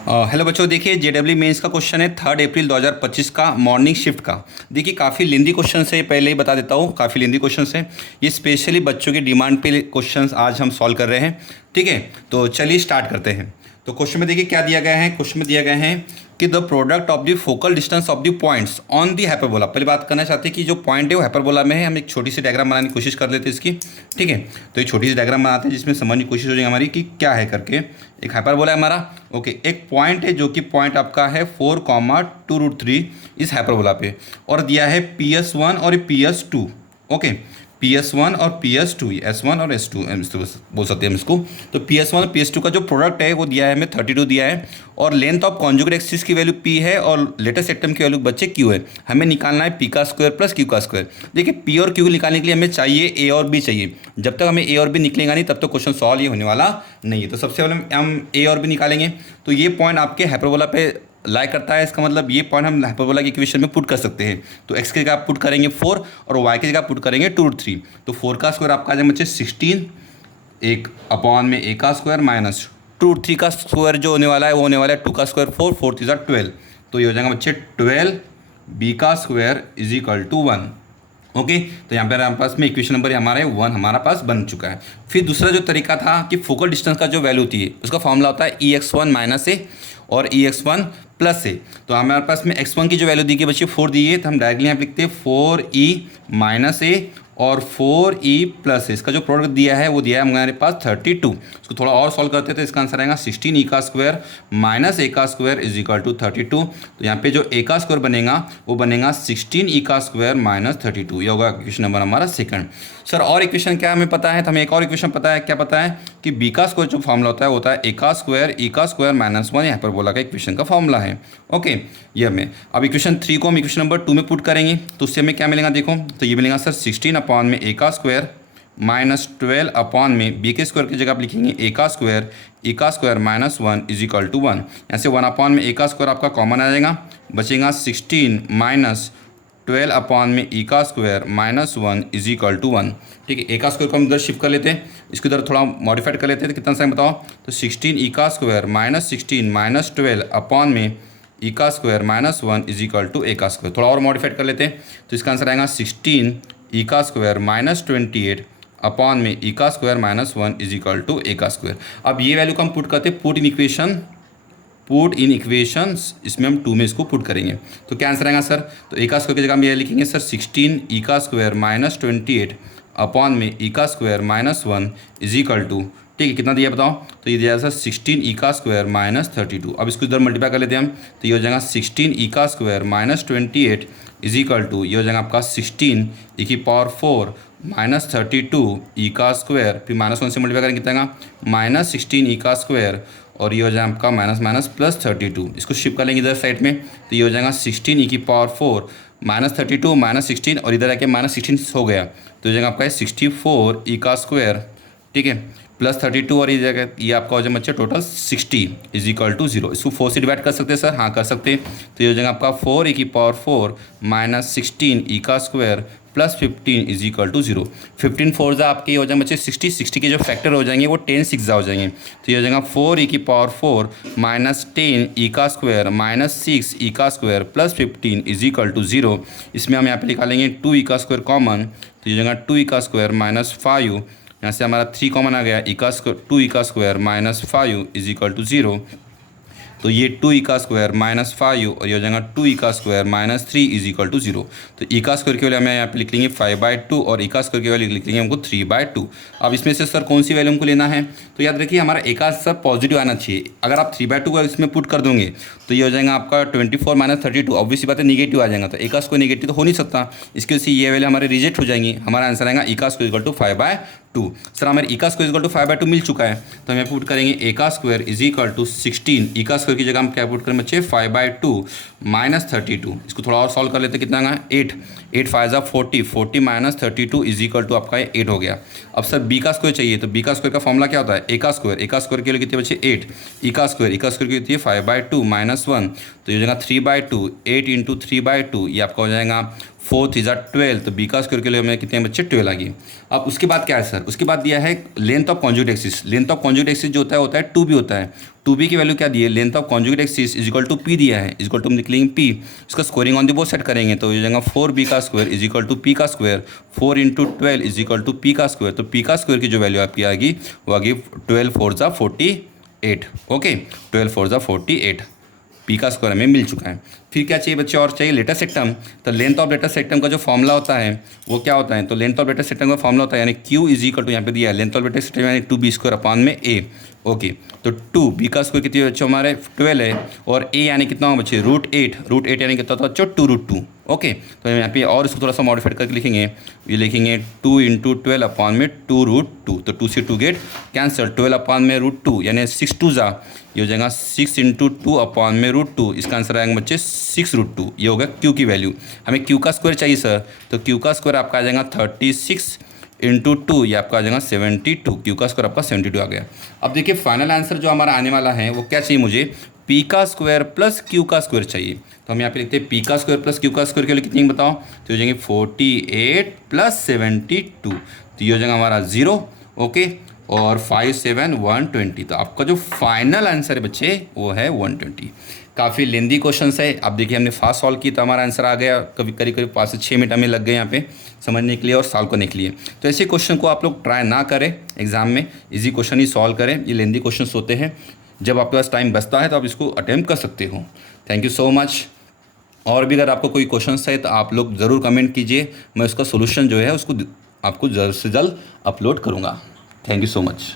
Hello बच्चों, देखिए JW mains का क्वेश्चन है 3 अप्रैल 2025 का मॉर्निंग शिफ्ट का। देखिए काफ़ी लेंदी क्वेश्चन है, पहले ही बता देता हूँ काफ़ी लेंदी क्वेश्चन है। ये स्पेशली बच्चों की डिमांड पे क्वेश्चन आज हम सॉल्व कर रहे हैं। ठीक है, तो चलिए स्टार्ट करते हैं। तो क्वेश्चन में देखिए क्या दिया गया है। क्वेश्चन में दिया गया है कि the product of the focal distance of the points on the hyperbola. पहले बात करना चाहते हैं कि जो पॉइंट है वो हाइपरबोला में है। हम एक छोटी सी डायग्राम बनाने की कोशिश कर लेते हैं इसकी। ठीक है, तो एक छोटी सी डायग्राम बनाते हैं जिसमें समझने की कोशिश हो जाएगी हमारी कि क्या है करके। एक हाइपरबोला है हमारा। ओके, एक पॉइंट है जो कि पॉइंट आपका है 4,2√3 इस हाइपरबोला पे, और दिया है PS1 और PS2। ओके, PS1 और PS2, S1 और S2 बोल सकते हैं हम इसको। तो PS1 और PS2 का जो प्रोडक्ट है वो दिया है हमें 32 दिया है, और लेंथ ऑफ कॉन्जुगेट एक्सिस की वैल्यू P है और लेटेस्ट सेक्टम की वैल्यू बच्चे Q है। हमें निकालना है P का स्क्वायर प्लस Q का स्क्वायर। देखिए P और Q निकालने के लिए हमें चाहिए A और B चाहिए। जब तक हमें A और B निकलेगा नहीं तब तक क्वेश्चन सॉल्व ये होने वाला नहीं है। तो सबसे पहले हम A और B निकालेंगे। तो ये पॉइंट आपके हाइपरबोला पे लाई करता है, इसका मतलब ये पॉइंट हम हाइपरबोला की इक्वेशन में पुट कर सकते हैं। तो x की जगह आप पुट करेंगे 4 और y की जगह पुट करेंगे 2√3। तो 4 का स्क्वायर आपका आ जाएगा बच्चे 16, एक अपॉन में a का स्क्वायर माइनस 2√3 का स्क्वायर जो होने वाला है वो होने वाला है 2 का स्क्वायर 4, 4 3 12। तो ये हो जाएगा बच्चे 12 b का square is equal to 1। Okay, तो यहाँ पर हमारे पास में इक्वेशन नंबर हमारा 1 हमारा पास बन चुका है। फिर दूसरा जो तरीका था कि फोकल डिस्टेंस का जो वैल्यू होती है उसका फॉर्मूला होता है EX1 माइनस ए और EX1 प्लस ए। तो हमारे पास में x1 की जो वैल्यू दी गई बच्चे 4 दी है, तो हम डायरेक्टली यहाँ पे लिखते हैं 4e माइनस ए और 4e प्लस ए। इसका जो प्रोडक्ट दिया है वो दिया है हमारे पास 32। इसको थोड़ा और सॉल्व करते तो इसका आंसर आएगा 16e का स्क्वायर माइनस ए का स्क्वायर इज इक्वल टू 32। तो यहाँ पे जो ए का स्क्वायर बनेगा वो बनेगा 16e का स्क्वायर माइनस 32। ये होगा इक्वेशन नंबर हमारा सेकंड। सर और इक्वेशन क्या हमें पता है? तो हमें एक और इक्वेशन पता है। क्या पता है कि बी का स्क्वायर जो फॉर्मूला होता है ए का स्क्वायर ई का स्क्वायर माइनस 1 यहाँ पर बोला का इक्वेशन का फॉर्मूला है। ओके, ये हमें अब इक्वेशन 3 को हम इक्वेशन नंबर 2 में पुट करेंगे तो उससे हमें क्या मिलेगा देखो। तो ये मिलेगा सर 16 अपॉन में ए का स्क्वायर माइनस 12 अपॉन में बी के स्क्वायर की जगह आप लिखेंगे ए का स्क्वायर ई का square minus 1 is equal to 1। यहाँ से 1 अपॉन में ए का स्क्वायर आपका कॉमन आ जाएगा, बचेगा 16 माइनस 12 अपॉन में ई का square minus 1 is equal to 1। ठीक है, ए का स्क्वायर को हम इधर शिफ्ट कर लेते हैं, इसको इधर थोड़ा मॉडिफाइड कर लेते हैं। तो कितना सा बताओ? तो 16 ई का स्क्वायर माइनस 16 माइनस 12 अपॉन में ई का square minus 1 is equal to a का स्क्वायर। थोड़ा और मॉडिफाइड कर लेते हैं तो इसका आंसर आएगा 16 ई का स्क्वायर माइनस 28 अपॉन में ई का square minus 1 is equal to a का स्क्वायर। अब ये वैल्यू को हम पुट करते हैं पुट इन इक्वेशंस, इसमें हम 2 में इसको पुट करेंगे। तो क्या आंसर आएगा सर? तो ए का स्क्वायर की जगह हम ये लिखेंगे सर 16 ई का स्क्वायर माइनस 28 अपॉन में ई का square minus 1 is equal to, ठीक है, कितना दिया बताओ? तो ये दिया सर 16 ई का स्क्वायर माइनस 32। अब इसको इधर मल्टीप्लाई कर लेते हैं हम, तो ये हो जाएगा 16 ई का square minus 28 is equal to, ये हो जाएगा आपका 16 ई की पावर 4 माइनस 32 ई का स्क्वायर, फिर माइनस 1 से मल्टीप्लाई करेंगे कितना माइनस 16 ई का स्क्वायर, और ये हो जाएगा आपका माइनस माइनस प्लस 32। इसको शिफ्ट कर लेंगे इधर साइड में, तो ये हो जाएगा 16 ई की पावर 4 माइनस 32 माइनस 16, और इधर आके माइनस 16 हो गया तो हो जाएगा आपका 64 ई का स्क्वायर, ठीक है, प्लस 32, और ये जगह ये आपका हो जाएगा बच्चे टोटल 60 इज इक्वल टू 0। इसको 4 से डिवाइड कर सकते हैं सर? हाँ कर सकते हैं। तो ये हो जाएगा आपका 4 ई की पावर 4 माइनस 16 ई का square plus 15 is equal to 0। 15 4 जा आपके हो जाएंगे बच्चे 60 के जो फैक्टर हो जाएंगे वो 10 6 जा हो जाएंगे। तो ये हो जाएगा 4 ई की पावर 4 माइनस 10 ई का स्क्वायर माइनस 6 ई का square plus 15 is equal to 0। इसमें हम यहाँ पे निकालेंगे 2 ई का स्क्वायर कॉमन, तो ये हो जाएगा 2 ई का स्क्वायर माइनस 5, यहाँ से हमारा 3 कॉमन आ गया, 2 ई का square minus 5 is equal to 0। तो ये 2 ई का स्क्वायर माइनस 5 और ये हो जाएगा 2 ई का square minus 3 is equal to 0। तो ई का स्क्वायर की वैल्यू हमें यहाँ पे लिख लेंगे 5/2 और ई का स्क्वायर की वैल्यू लिख लेंगे हमको 3/2। अब इसमें से सर कौन सी वैल्यू हमको लेना है? तो याद रखिए हमारा ए का सर पॉजिटिव आना चाहिए। अगर आप 3/2 का इसमें पुट कर दोगे तो ये हो जाएगा आपका 24 माइनस 32, ऑब्वियसली बात है निगेटिव आ जाएगा, तो ए का स्क्वायर निगेटिव तो हो नहीं सकता, इसकी वजह से ये वैल्यू हमारे रिजेक्ट हो जाएंगी। हमारा आंसर आएगा ई का स्क्वायर इक्वल टू 5/2। सर हमारे ई का स्क्वायर इक्वल टू 5/2 मिल चुका है, तो हमें पुट करेंगे ए का square is equal to 16, E का स्क्वायर की जगह हम क्या पुट करें बच्चे 5/2 माइनस 32। इसको थोड़ा और सॉल्व कर लेते हैं, कितना आएगा 8 5 जा 40 माइनस 32 इज इक्वल टू आपका 8 हो गया। अब सर बी का स्क्वायर चाहिए, तो बी का स्क्वायर का फॉर्मूला क्या होता है? ए का स्क्वायर के लिए कितने बच्चे 8, ई का स्क्वायर की होती है 5/2 माइनस 1, तो ये हो जाएगा 3/2, 8 इंटू 3/2 ये आपका हो जाएगा 4 3 जा 12। तो बी का स्क्वायर के लिए हमें कितने बच्चे 12 आ गई। अब उसके बाद क्या है सर? उसके बाद दिया है length of conjugate axis. Length of conjugate axis जो होता है 2b होता है, टू बी की वैल्यू क्या दी है, length of conjugate axis is equal to P दिया है, इज इक्वल टू हम लिख लेंगे पी, इसका squaring on the both side करेंगे तो ये जाएगा 4b का square is equal to p का square, 4 into 12 is equal to p का स्क्वायर, तो पी का स्क्वायर की जो वैल्यू आपकी आएगी वो आएगी 12 4 जा 48, ओके 12 4 जा 48, पी का स्क्वायर हमें मिल चुका है। फिर क्या चाहिए बच्चे, और चाहिए लेटेस्ट सेक्टम, तो लेंथ ऑफ लेटेस्ट सेक्टम का जो फॉर्मूला होता है वो क्या होता है, तो लेंथ ऑफ लेटेस्ट सेक्टम का फॉर्मूला होता है यानी क्यू इज इक्वल टू यहाँ पे दिया है लेंथ ऑफ लेटेस्ट सेक्टम यानी 2b स्क्वायर अपॉन में a, ओके तो 2b का स्क्वायर कितने बच्चों हमारे 12 है और a यानी कितना हो बच्चे √8 यानी कितना होता है बच्चों 2√2, ओके तो यहाँ पे और इसको थोड़ा सा मॉडिफाइड करके लिखेंगे, ये लिखेंगे 2 इंटू 12 अपॉन में 2√2, तो 2 से 2 गेट कैंसल, 12 अपॉन में √2 यानी 6 2 जा, ये हो जाएगा 6 इंटू 2 अपॉन में √2, इसका आंसर आएगा बच्चे 6√2, ये होगा क्यू की वैल्यू। हमें क्यू का स्क्वायर चाहिए सर, तो क्यू का स्क्वायर आपका आ जाएगा 36 इंटू 2, ये आपका आ जाएगा 72, क्यू का स्क्वायर आपका 72 आ गया। अब देखिए फाइनल आंसर जो हमारा आने वाला है वो क्या चाहिए मुझे, पी का स्क्वायर प्लस क्यू का स्क्वायर चाहिए, तो हम यहाँ पे लिखते हैं पी का स्क्वायर प्लस क्यू का स्क्वायर के लिए कितनी बताओ, तो हो जाएंगे 48 प्लस 72, तो ये हो जाएगा हमारा 0, ओके और 5 7 120, तो आपका जो फाइनल आंसर है बच्चे वो है 120। काफ़ी लेंदी क्वेश्चन है, अब देखिए हमने फास्ट सॉल्व की तो हमारा आंसर आ गया, कभी करीब करीब 5 से 6 मिनट हमें लग गए यहाँ पे समझने के लिए और सॉल्व करने के लिए। तो ऐसे क्वेश्चन को आप लोग ट्राई ना करें एग्जाम में, इजी क्वेश्चन ही सॉल्व करें, ये लेंदी क्वेश्चन होते हैं, जब आपके पास टाइम बचता है तो आप इसको अटेम्प्ट कर सकते हो। Thank you so much. और भी अगर आपको कोई क्वेश्चन है तो आप लोग ज़रूर कमेंट कीजिए, मैं उसका सोल्यूशन जो है उसको आपको जल्द से जल्द अपलोड करूँगा। Thank you so much.